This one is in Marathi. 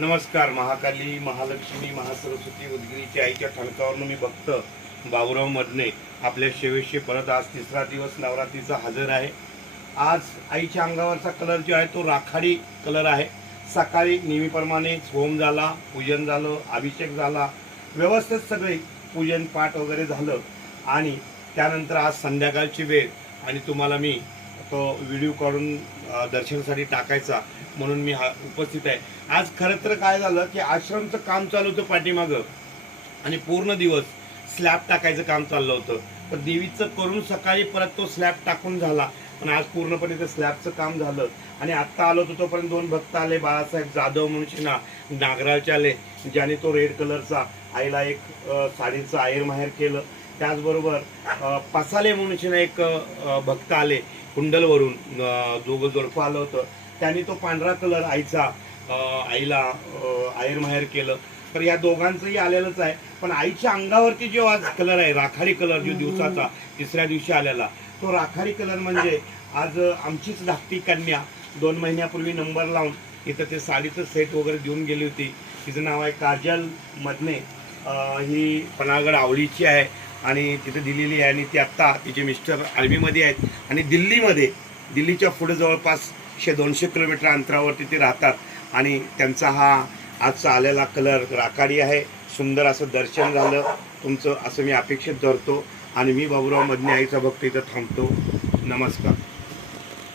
नमस्कार. महाकाली, महालक्ष्मी, महासरस्वती, उदगिरीच्या आईच्या ठणकावरून मी भक्त बाबुराव मदने आपल्या सेवेशी परत आज तिसरा दिवस नवरात्रीचा हजर आहे. आज आईच्या अंगावरचा कलर जो आहे तो राखाडी कलर आहे. सकाळी नेहमीप्रमाणे होम झाला, पूजन झालं, अभिषेक झाला, व्यवस्थित सगळे पूजन पाठ वगैरे झालं आणि त्यानंतर आज संध्याकाळची वेळ आणि तुम्हाला मी तो व्हिडिओ काढून दर्शनासाठी टाकायचा म्हणून मी उपस्थित आहे. आज खरं तर काय झालं की आश्रमचं काम चालू होतं पाठीमागं आणि पूर्ण दिवस स्लॅब टाकायचं काम चाललं होतं. पण देवीचं करून सकाळी परत तो स्लॅब टाकून झाला, पण आज पूर्णपणे ते स्लॅबचं काम झालं. आणि आत्ता आलो होतो तोपर्यंत दोन भक्त आले, बाळासाहेब जाधव म्हणून नागरावचे आले, ज्याने तो रेड कलरचा आईला एक साडीचं आहेर माहेर केलं. त्याचबरोबर पसाले म्हणून एक भक्त आले कुंडलवरून, दोघं जोडपं आलं होतं, त्यांनी तो पांढरा कलर आईला आहेर माहेर केलं. तर या दोघांचंही आलेलंच आहे. पण आईच्या अंगावरती जो आज कलर आहे राखाडी कलर, जो दिवसाचा तिसऱ्या दिवशी आलेला, तो राखाडी कलर म्हणजे आज आमचीच धाकटी कन्या 2 महिन्यापूर्वी नंबर लावून इथं ते साडीचं सेट वगैरे देऊन गेली होती. तिचं नाव आहे काजल मदने. ही पनागड आवळीची आहे आणि तिथे दिलेली आहे. आणि ती आत्ता तिचे मिस्टर आर्मीमध्ये आहेत आणि दिल्लीच्या पुढे जवळपास 100-200 किलोमीटर अंतरावरती ते राहतात. आणि त्यांचा हा आजचा आलेला कलर राखाडी आहे. सुंदर असं दर्शन झालं तुमचं असं मी अपेक्षित धरतो आणि मी बाबुराव मदने आईचा भक्त इथं थांबतो. नमस्कार.